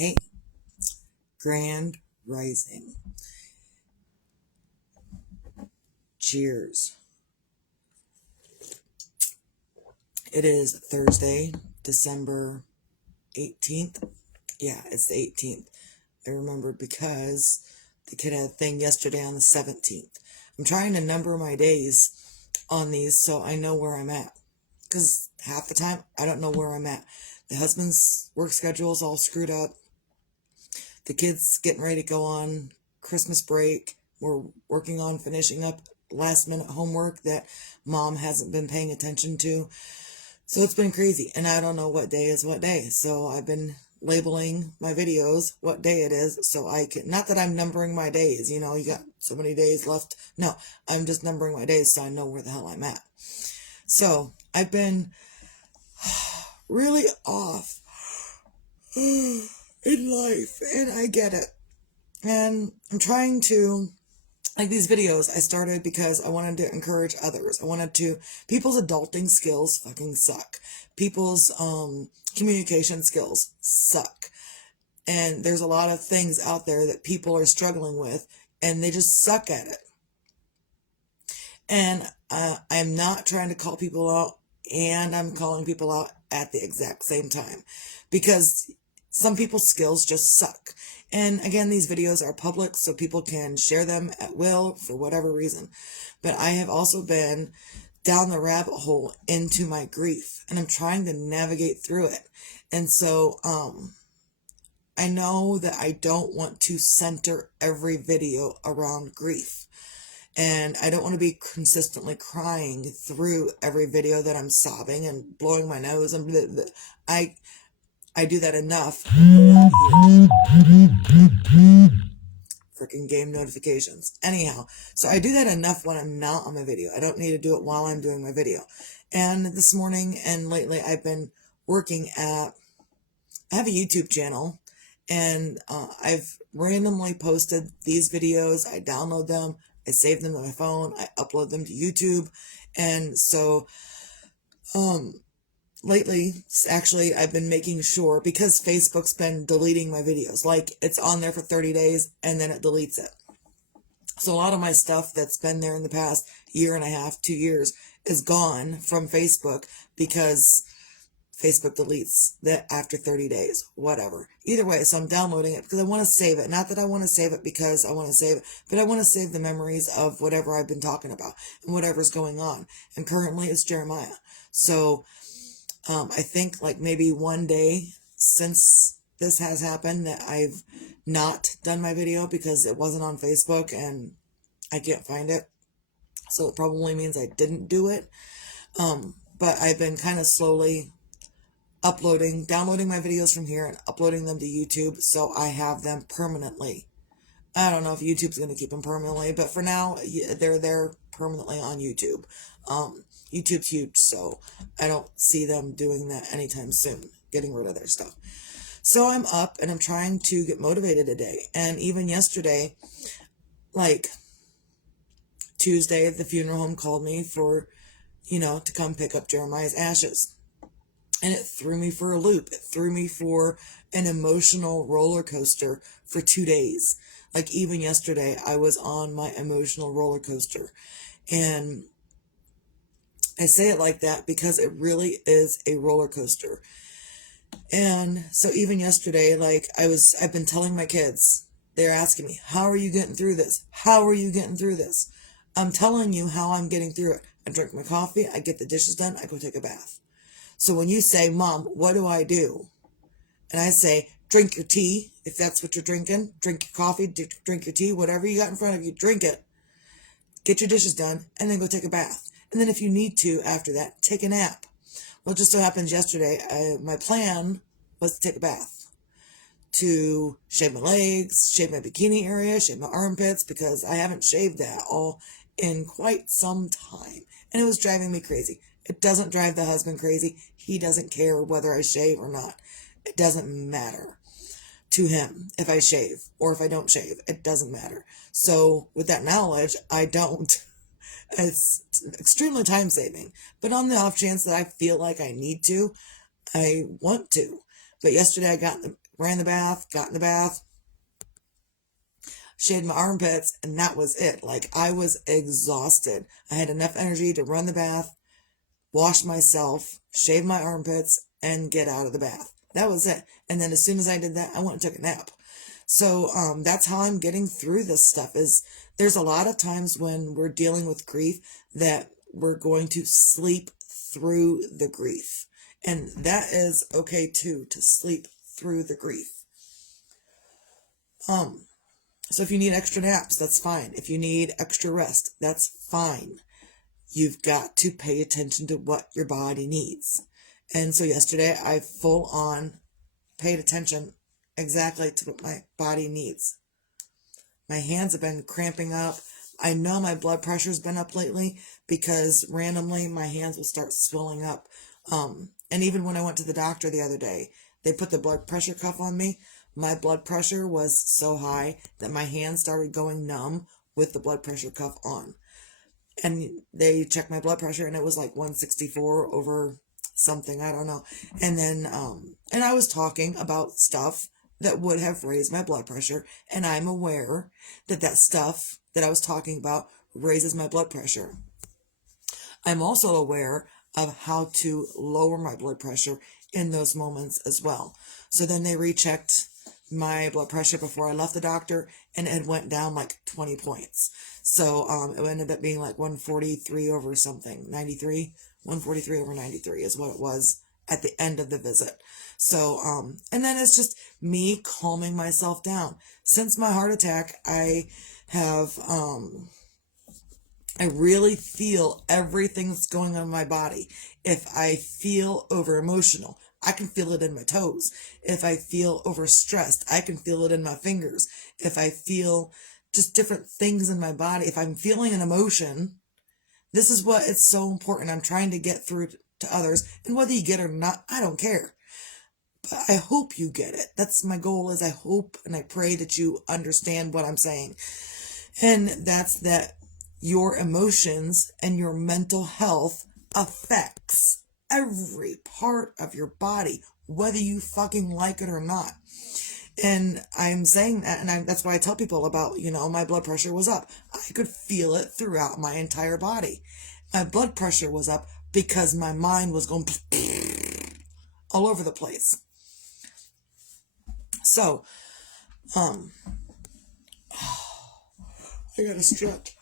Hey, Grand Rising. Cheers. It is Thursday, December 18th. Yeah, it's the 18th. I remembered because the kid had a thing yesterday on the 17th. I'm trying to number my days on these so I know where I'm at. Because half the time, I don't know where I'm at. The husband's work schedule is all screwed up. The kid's getting ready to go on Christmas break. We're working on finishing up last minute homework that mom hasn't been paying attention to. So it's been crazy, and I don't know what day is what day. So I've been labeling my videos what day it is so I can, not that I'm numbering my days, you got so many days left. No, I'm just numbering my days so I know where the hell I'm at. So I've been really off in life, and I get it. And I'm trying to, like, these videos I started because I wanted to encourage others. People's adulting skills fucking suck. People's communication skills suck. And there's a lot of things out there that people are struggling with, and they just suck at it. And I'm not trying to call people out, and I'm calling people out at the exact same time, because some people's skills just suck. And again, these videos are public, so people can share them at will for whatever reason. But I have also been down the rabbit hole into my grief, and I'm trying to navigate through it. And so, I know that I don't want to center every video around grief. And I don't want to be consistently crying through every video that I'm sobbing and blowing my nose. And I do that enough. Freaking game notifications. Anyhow, so I do that enough when I'm not on my video. I don't need to do it while I'm doing my video. And this morning and lately, I've been working at, I have a YouTube channel, and I've randomly posted these videos. I download them, I save them to my phone, I upload them to YouTube. And so, lately, actually, I've been making sure, because Facebook's been deleting my videos. Like, it's on there for 30 days, and then it deletes it. So a lot of my stuff that's been there in the past year and a half, 2 years, is gone from Facebook, because Facebook deletes that after 30 days, whatever. Either way, so I'm downloading it because I want to save it. Not that I want to save it because I want to save it, but I want to save the memories of whatever I've been talking about and whatever's going on. And currently it's Jeremiah. So I think like maybe one day since this has happened that I've not done my video because it wasn't on Facebook and I can't find it. So it probably means I didn't do it. But I've been kind of slowly downloading my videos from here and uploading them to YouTube so I have them permanently. I don't know if YouTube's going to keep them permanently, but for now, they're there permanently on YouTube. YouTube's huge, so I don't see them doing that anytime soon, getting rid of their stuff. So I'm up and I'm trying to get motivated today. And even yesterday, like Tuesday, the funeral home called me for, to come pick up Jeremiah's ashes. And it threw me for a loop. It threw me for an emotional roller coaster for 2 days. Like even yesterday, I was on my emotional roller coaster. And I say it like that because it really is a roller coaster. And so even yesterday, like I've been telling my kids, they're asking me, how are you getting through this? How are you getting through this? I'm telling you how I'm getting through it. I drink my coffee, I get the dishes done, I go take a bath. So when you say, Mom, what do I do? And I say, drink your tea, if that's what you're drinking. Drink your coffee, drink your tea, whatever you got in front of you, drink it. Get your dishes done, and then go take a bath. And then if you need to, after that, take a nap. Well, it just so happens yesterday, my plan was to take a bath. To shave my legs, shave my bikini area, shave my armpits, because I haven't shaved that all in quite some time. And it was driving me crazy. It doesn't drive the husband crazy. He doesn't care whether I shave or not. It doesn't matter to him if I shave or if I don't shave. It doesn't matter. So with that knowledge, I don't. It's extremely time saving. But on the off chance that I feel like I need to, I want to. But yesterday I ran the bath, got in the bath, shaved my armpits, and that was it. Like, I was exhausted. I had enough energy to run the bath, wash myself, shave my armpits, and get out of the bath. That was it. And then as soon as I did that, I went and took a nap. So that's how I'm getting through this stuff. Is there's a lot of times when we're dealing with grief that we're going to sleep through the grief. And that is okay too, to sleep through the grief. So if you need extra naps, that's fine. If you need extra rest, that's fine. You've got to pay attention to what your body needs. And so yesterday I full on paid attention exactly to what my body needs. My hands have been cramping up. I know my blood pressure's been up lately because randomly my hands will start swelling up. And even when I went to the doctor the other day, they put the blood pressure cuff on me. My blood pressure was so high that my hands started going numb with the blood pressure cuff on. And they checked my blood pressure and it was like 164 over something, I don't know. And then, and I was talking about stuff that would have raised my blood pressure. And I'm aware that that stuff that I was talking about raises my blood pressure. I'm also aware of how to lower my blood pressure in those moments as well. So then they rechecked my blood pressure before I left the doctor, and it went down like 20 points. So it ended up being like 143 over something, 93, 143 over 93 is what it was at the end of the visit. So, and then it's just me calming myself down. Since my heart attack, I have, I really feel everything that's going on in my body. If I feel over emotional, I can feel it in my toes. If I feel overstressed, I can feel it in my fingers. If I feel just different things in my body, if I'm feeling an emotion, this is what it's so important. I'm trying to get through to others. And whether you get it or not, I don't care. But I hope you get it. That's my goal, is I hope and I pray that you understand what I'm saying. And that's that your emotions and your mental health affects every part of your body, whether you fucking like it or not. And I'm saying that, and that's why I tell people about, my blood pressure was up. I could feel it throughout my entire body. My blood pressure was up because my mind was going all over the place. So, I gotta stretch.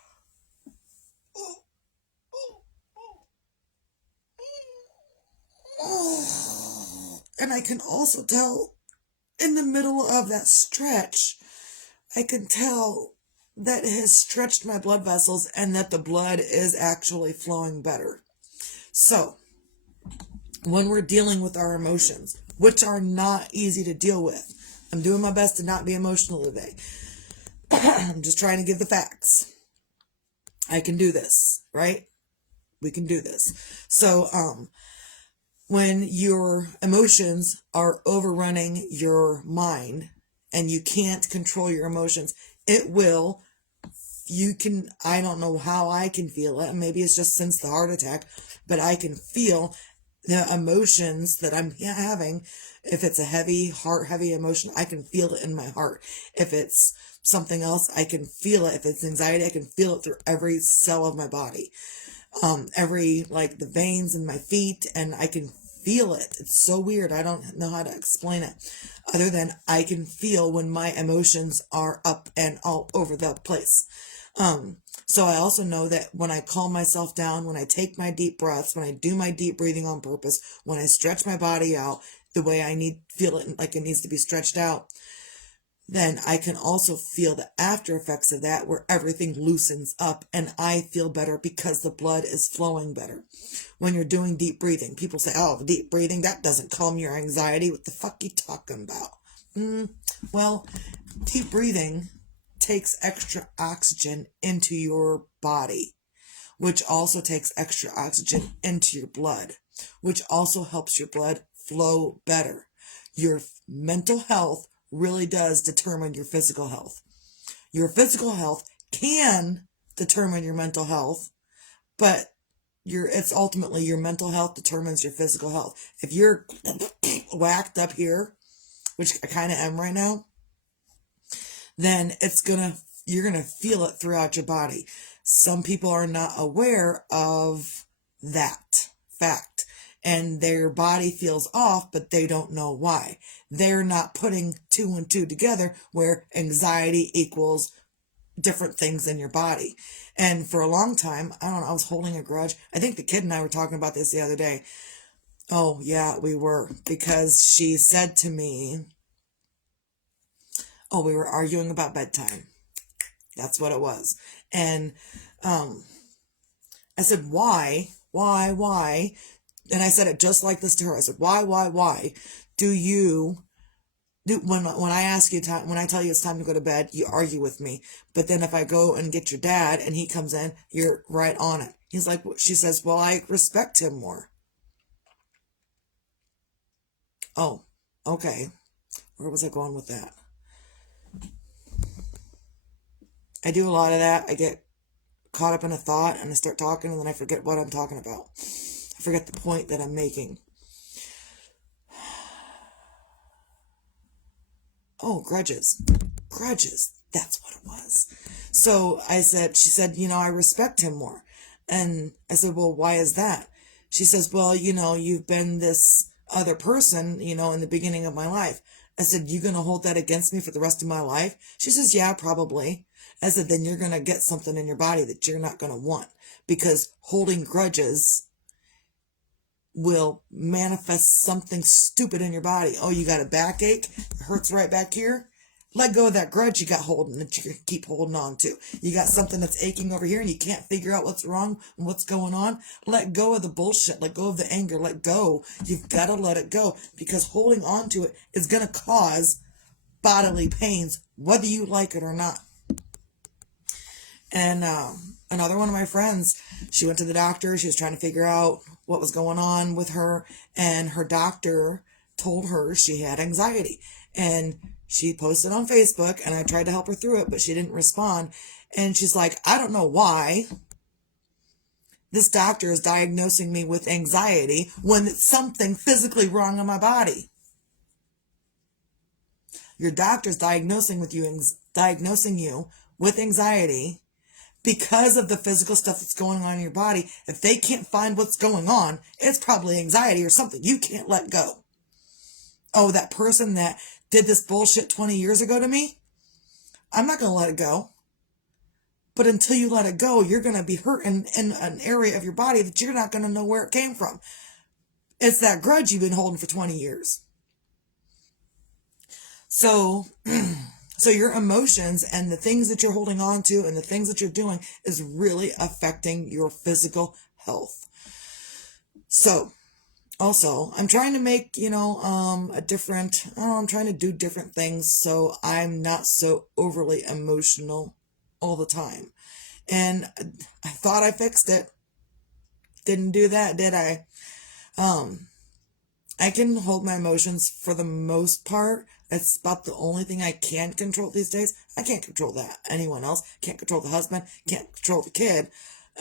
And I can also tell in the middle of that stretch, I can tell that it has stretched my blood vessels and that the blood is actually flowing better. So, when we're dealing with our emotions, which are not easy to deal with, I'm doing my best to not be emotional today. I'm just trying to give the facts. I can do this, right? We can do this. So, when your emotions are overrunning your mind and you can't control your emotions, I don't know how I can feel it. Maybe it's just since the heart attack, but I can feel the emotions that I'm having. If it's a heavy emotion, I can feel it in my heart. If it's something else, I can feel it. If it's anxiety, I can feel it through every cell of my body. The veins in my feet, and I can feel it. It's so weird. I don't know how to explain it other than I can feel when my emotions are up and all over the place. So I also know that when I calm myself down, when I take my deep breaths, when I do my deep breathing on purpose, when I stretch my body out the way feel it like it needs to be stretched out, then I can also feel the after effects of that, where everything loosens up and I feel better because the blood is flowing better. When you're doing deep breathing, people say, oh, deep breathing, that doesn't calm your anxiety. What the fuck you talking about? Well, deep breathing takes extra oxygen into your body, which also takes extra oxygen into your blood, which also helps your blood flow better. Your mental health really does determine your physical health. Your physical health can determine your mental health, but it's ultimately your mental health determines your physical health. If you're whacked up here, which I kind of am right now, then you're going to feel it throughout your body. Some people are not aware of that fact, and their body feels off, but they don't know why. They're not putting two and two together where anxiety equals different things in your body. And for a long time, I don't know, I was holding a grudge. I think the kid and I were talking about this the other day. Oh, yeah, we were. Because she said to me, we were arguing about bedtime. That's what it was. And I said, why? And I said it just like this to her. I said, why do you when I ask you when I tell you it's time to go to bed, you argue with me. But then if I go and get your dad and he comes in, you're right on it. He's like, she says, well, I respect him more. Oh, okay. Where was I going with that? I do a lot of that. I get caught up in a thought and I start talking and then I forget what I'm talking about. I forget the point that I'm making. Oh, grudges. That's what it was. So she said, I respect him more. And I said, well, why is that? She says, well, you've been this other person, in the beginning of my life. I said, you going to hold that against me for the rest of my life? She says, yeah, probably. I said, then you're going to get something in your body that you're not going to want, because holding grudges will manifest something stupid in your body. Oh, you got a backache? It hurts right back here? Let go of that grudge you got holding that you keep holding on to. You got something that's aching over here and you can't figure out what's wrong and what's going on. Let go of the bullshit. Let go of the anger. Let go. You've got to let it go, because holding on to it is going to cause bodily pains, whether you like it or not. And another one of my friends, she went to the doctor. She was trying to figure out what was going on with her. And her doctor told her she had anxiety. And she posted on Facebook, and I tried to help her through it, but she didn't respond. And she's like, I don't know why this doctor is diagnosing me with anxiety when it's something physically wrong in my body. Your doctor's diagnosing you with anxiety because of the physical stuff that's going on in your body. If they can't find what's going on, it's probably anxiety or something you can't let go. Oh, that person that did this bullshit 20 years ago to me, I'm not going to let it go. But until you let it go, you're going to be hurt in an area of your body that you're not going to know where it came from. It's that grudge you've been holding for 20 years. So your emotions and the things that you're holding on to and the things that you're doing is really affecting your physical health. So, also, I'm trying to make, I'm trying to do different things so I'm not so overly emotional all the time. And I thought I fixed it. Didn't do that, did I? I can hold my emotions for the most part. It's about the only thing I can control these days. I can't control that. Anyone else can't control the husband, can't control the kid.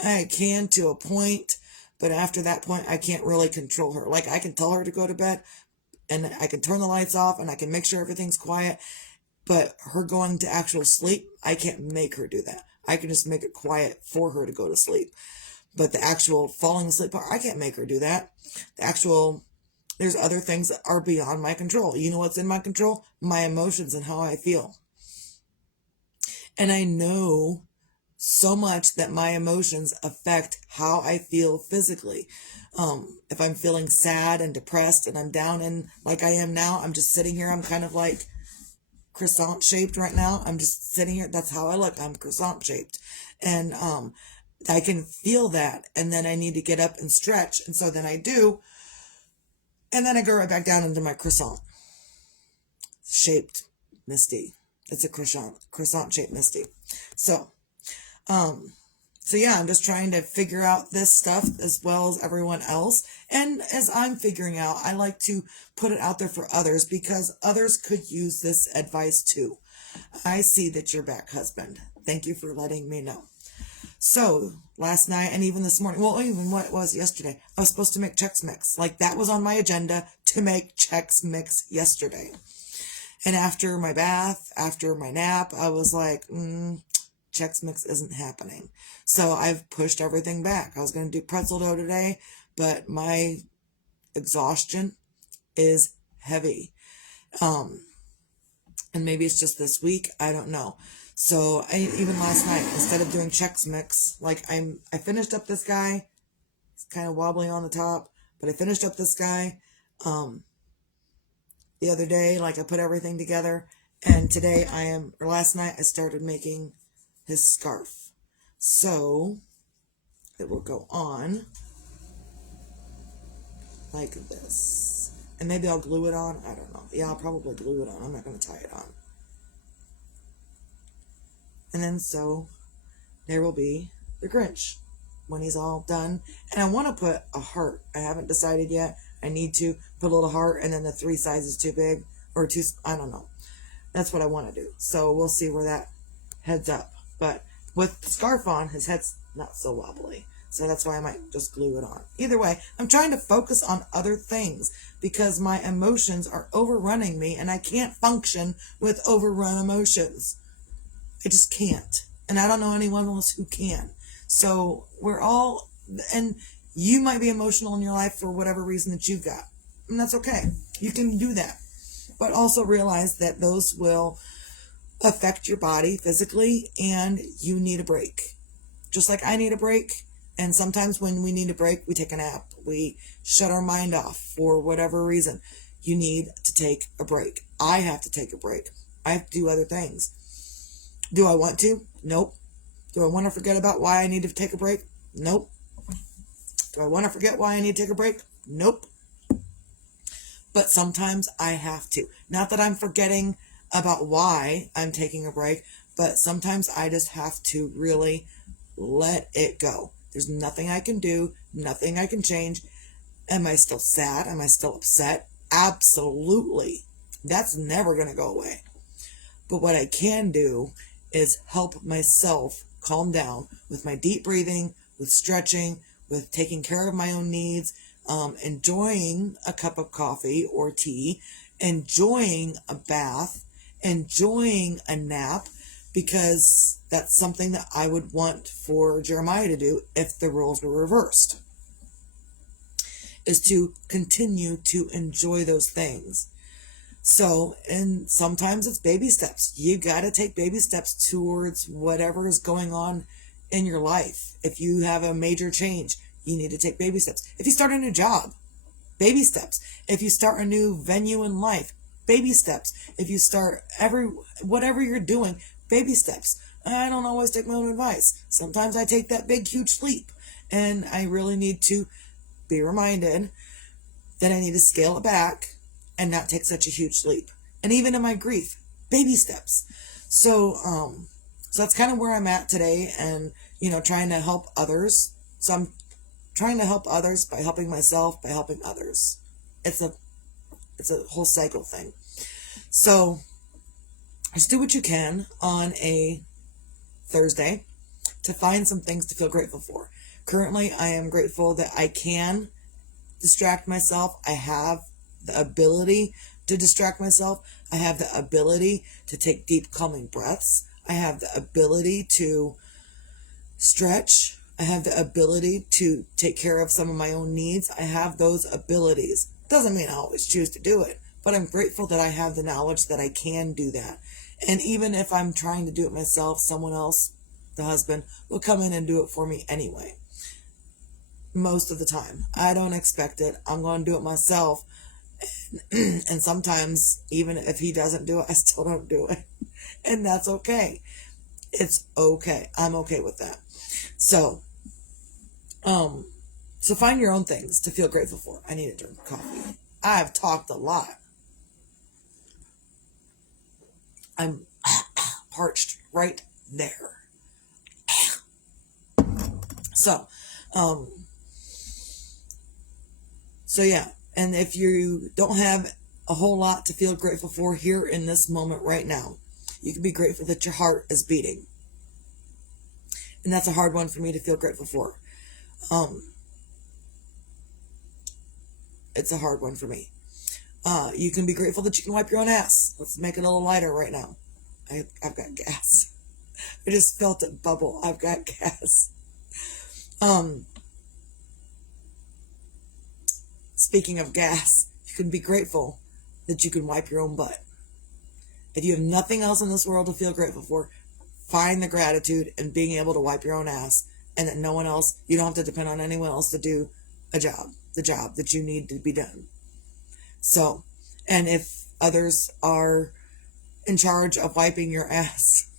I can to a point, but after that point, I can't really control her. Like, I can tell her to go to bed, and I can turn the lights off, and I can make sure everything's quiet, but her going to actual sleep, I can't make her do that. I can just make it quiet for her to go to sleep. But the actual falling asleep part, I can't make her do that. There's other things that are beyond my control. You know what's in my control? My emotions and how I feel. And I know so much that my emotions affect how I feel physically. If I'm feeling sad and depressed and I'm down in like I am now, I'm just sitting here. I'm kind of like croissant shaped right now. I'm just sitting here. That's how I look. I'm croissant shaped. And I can feel that. And then I need to get up and stretch. And so then I do. And then I go right back down into my croissant shaped Misty. It's a croissant shaped Misty. So yeah, I'm just trying to figure out this stuff as well as everyone else. And as I'm figuring out, I like to put it out there for others because others could use this advice too. I see that you're back, husband. Thank you for letting me know. So last night and even this morning, well, even what it was yesterday, I was supposed to make Chex Mix. Like that was on my agenda to make Chex Mix yesterday. And after my bath, after my nap, I was like, Chex Mix isn't happening. So I've pushed everything back. I was going to do pretzel dough today, but my exhaustion is heavy. And maybe it's just this week. I don't know. So even last night, instead of doing Chex Mix, like I finished up this guy. It's kind of wobbly on the top, but I finished up this guy the other day. Like I put everything together, and today last night I started making his scarf. So it will go on like this. And maybe I'll glue it on. I don't know. Yeah, I'll probably glue it on. I'm not going to tie it on. And then so there will be the Grinch when he's all done. And I want to put a heart. I haven't decided yet. I need to put a little heart, and then the 3 sizes too big or too, I don't know. That's what I want to do. So we'll see where that heads up. But with the scarf on, his head's not so wobbly. So that's why I might just glue it on. Either way, I'm trying to focus on other things because my emotions are overrunning me, and I can't function with overrun emotions. I just can't. And I don't know anyone else who can. So we're all, and you might be emotional in your life for whatever reason that you've got. And that's okay. You can do that. But also realize that those will affect your body physically, and you need a break. Just like I need a break. And sometimes when we need a break, we take a nap. We shut our mind off for whatever reason. You need to take a break. I have to take a break. I have to do other things. Do I want to? Nope. Do I want to forget about why I need to take a break? Nope. Do I want to forget why I need to take a break? Nope. But sometimes I have to. Not that I'm forgetting about why I'm taking a break, but sometimes I just have to really let it go. There's nothing I can do, nothing I can change. Am I still sad? Am I still upset? Absolutely. That's never going to go away. But what I can do is help myself calm down with my deep breathing, with stretching, with taking care of my own needs, enjoying a cup of coffee or tea, enjoying a bath, enjoying a nap, because that's something that I would want for Jeremiah to do if the roles were reversed, is to continue to enjoy those things. So, and sometimes it's baby steps. You got to take baby steps towards whatever is going on in your life. If you have a major change, you need to take baby steps. If you start a new job, baby steps. If you start a new venue in life, baby steps. If you start whatever you're doing, baby steps. I don't always take my own advice. Sometimes I take that big, huge leap, and I really need to be reminded that I need to scale it back and not take such a huge leap. And even in my grief, baby steps. So that's kind of where I'm at today, and, trying to help others. So I'm trying to help others by helping myself, by helping others. It's a whole cycle thing. So just do what you can on a Thursday to find some things to feel grateful for. Currently, I am grateful that I can distract myself. I have the ability to distract myself. I have the ability to take deep, calming breaths. I have the ability to stretch. I have the ability to take care of some of my own needs. I have those abilities. Doesn't mean I always choose to do it, but I'm grateful that I have the knowledge that I can do that. And even if I'm trying to do it myself, someone else, the husband, will come in and do it for me anyway. Most of the time. I don't expect it. I'm going to do it myself. And sometimes, even if he doesn't do it, I still don't do it. And that's okay. It's okay. I'm okay with that. So find your own things to feel grateful for. I need to drink coffee. I've talked a lot. I'm parched right there. So yeah. And if you don't have a whole lot to feel grateful for here in this moment right now, you can be grateful that your heart is beating. And that's a hard one for me to feel grateful for. It's a hard one for me. You can be grateful that you can wipe your own ass. Let's make it a little lighter right now. I've got gas. I just felt it bubble. I've got gas. Speaking of gas, you can be grateful that you can wipe your own butt. If you have nothing else in this world to feel grateful for, find the gratitude in being able to wipe your own ass, and that no one else, you don't have to depend on anyone else to do the job that you need to be done. So, and if others are in charge of wiping your ass,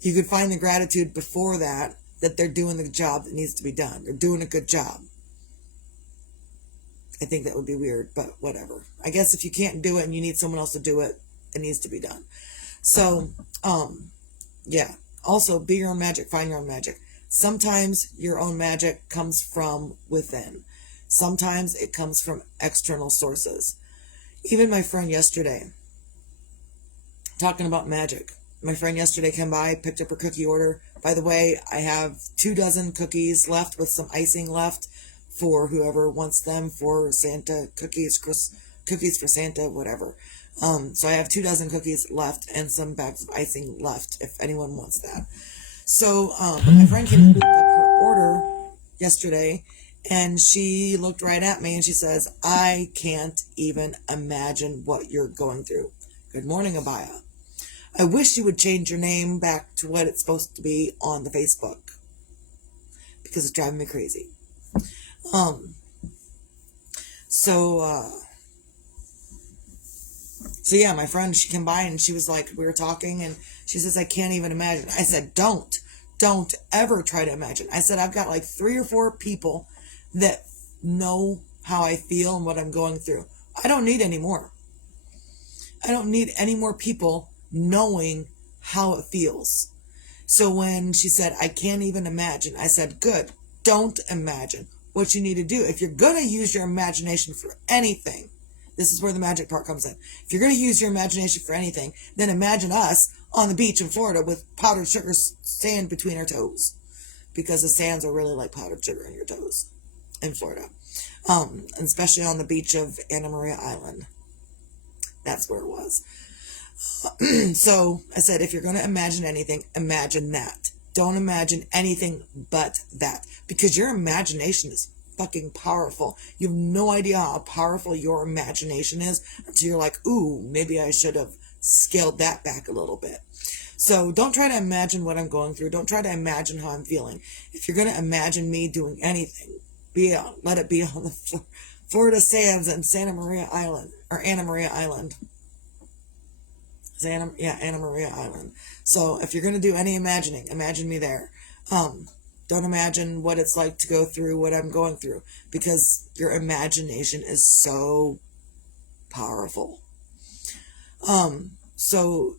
you could find the gratitude before that they're doing the job that needs to be done. They're doing a good job. I think that would be weird, but whatever. I guess if you can't do it and you need someone else to do it, it needs to be done. So, yeah. Also, be your own magic, find your own magic. Sometimes your own magic comes from within. Sometimes it comes from external sources. Even my friend yesterday, talking about magic. My friend yesterday came by, picked up her cookie order. By the way, I have 24 cookies left with some icing left for whoever wants them for Santa cookies, cookies for Santa, whatever. So I have 24 cookies left and some bags of icing left if anyone wants that. So my friend came and picked up her order yesterday, and she looked right at me and she says, I can't even imagine what you're going through. Good morning, Abaya. I wish you would change your name back to what it's supposed to be on the Facebook, because it's driving me crazy. So yeah, my friend, she came by and she was like, we were talking and she says, I can't even imagine. I said, don't ever try to imagine. I said, I've got like 3 or 4 people that know how I feel and what I'm going through. I don't need any more. I don't need any more people knowing how it feels. So when she said, I can't even imagine, I said, good, don't imagine. What you need to do, if you're going to use your imagination for anything, this is where the magic part comes in. If you're going to use your imagination for anything, then imagine us on the beach in Florida with powdered sugar sand between our toes, because the sands are really like powdered sugar in your toes in Florida, especially on the beach of Anna Maria Island. That's where it was. So I said, if you're going to imagine anything, imagine that. Don't imagine anything but that, because your imagination is fucking powerful. You have no idea how powerful your imagination is until you're like, ooh, maybe I should have scaled that back a little bit. So don't try to imagine what I'm going through. Don't try to imagine how I'm feeling. If you're going to imagine me doing anything, let it be on the Florida sands and Santa Maria Island, or Anna Maria Island. Anna Maria Island. So if you're going to do any imagining, imagine me there. Don't imagine what it's like to go through what I'm going through, because your imagination is so powerful. So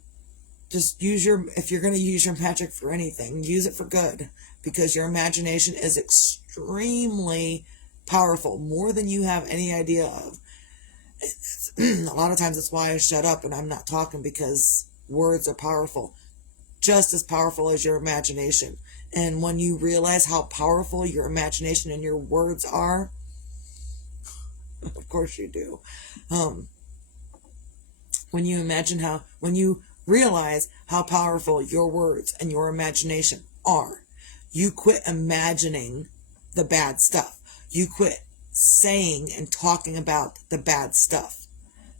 just if you're going to use your magic for anything, use it for good, because your imagination is extremely powerful, more than you have any idea of. A lot of times that's why I shut up and I'm not talking, because words are powerful, just as powerful as your imagination. And when you realize how powerful your imagination and your words are, of course you do. When you realize how powerful your words and your imagination are, you quit imagining the bad stuff. You quit saying and talking about the bad stuff.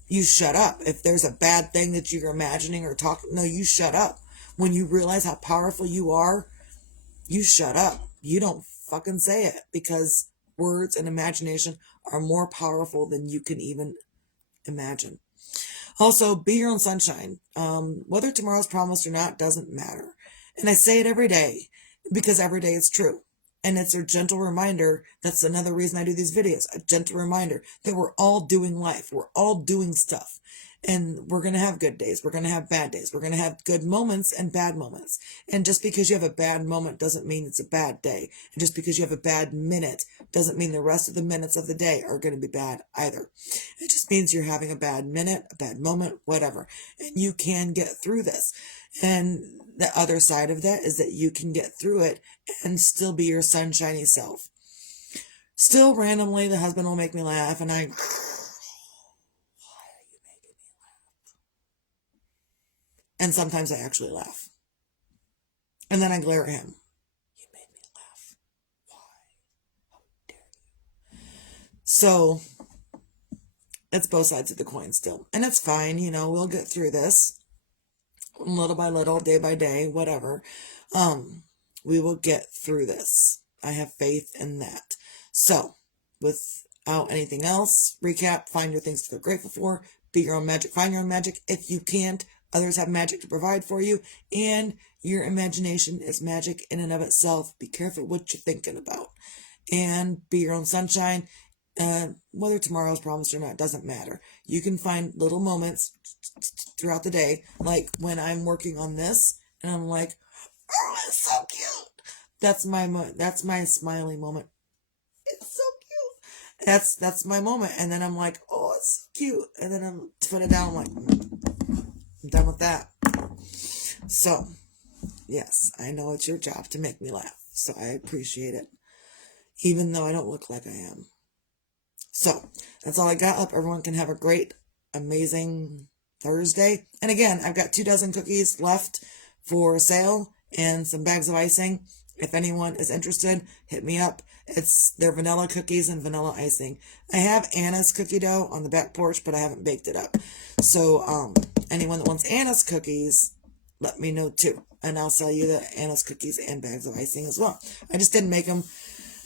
You shut up. If there's a bad thing that you're imagining or talking, no, you shut up. When you realize how powerful you are, you shut up. You don't fucking say it, because words and imagination are more powerful than you can even imagine. Also, be your own sunshine. Whether tomorrow's promised or not doesn't matter. And I say it every day, because every day it's true. And it's a gentle reminder. That's another reason I do these videos. A gentle reminder that we're all doing life. We're all doing stuff. And we're going to have good days. We're going to have bad days. We're going to have good moments and bad moments. And just because you have a bad moment doesn't mean it's a bad day. And just because you have a bad minute doesn't mean the rest of the minutes of the day are going to be bad either. It just means you're having a bad minute, a bad moment, whatever. And you can get through this. And the other side of that is that you can get through it and still be your sunshiny self. Still randomly, the husband will make me laugh, and why are you making me laugh? And sometimes I actually laugh. And then I glare at him. You made me laugh. Why? How dare you? So, it's both sides of the coin still. And it's fine, we'll get through this. Little by little, day by day, whatever. We will get through this. I have faith in that. So, without anything else, recap, find your things to feel grateful for, be your own magic, find your own magic. If you can't, others have magic to provide for you, and your imagination is magic in and of itself. Be careful what you're thinking about, and be your own sunshine. Whether tomorrow's promised or not doesn't matter. You can find little moments throughout the day, like when I'm working on this, and I'm like, oh, it's so cute. That's my smiley moment. It's so cute. That's my moment. And then I'm like, oh, it's so cute. And then I'm put it down. I'm like, I'm done with that. So, yes, I know it's your job to make me laugh. So I appreciate it, even though I don't look like I am. So that's all I got. Hope everyone can have a great, amazing Thursday. And again, I've got 2 dozen cookies left for sale and some bags of icing. If anyone is interested, hit me up. They're vanilla cookies and vanilla icing. I have Anna's cookie dough on the back porch, but I haven't baked it up. So anyone that wants Anna's cookies, let me know too. And I'll sell you the Anna's cookies and bags of icing as well. I just didn't make them.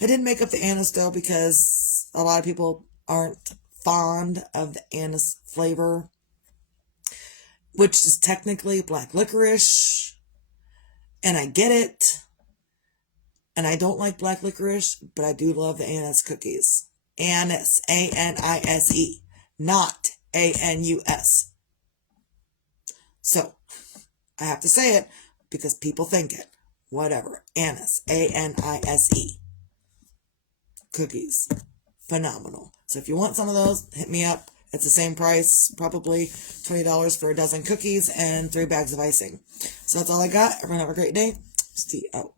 I didn't make up the anise dough because a lot of people aren't fond of the anise flavor, which is technically black licorice, and I get it, and I don't like black licorice, but I do love the anise cookies. Anise, A-N-I-S-E, not A-N-U-S. So, I have to say it because people think it. Whatever. Anise, A-N-I-S-E. Cookies. Phenomenal. So if you want some of those, hit me up. It's the same price, probably $20 for a dozen cookies and 3 bags of icing. So that's all I got. Everyone have a great day. Steve out.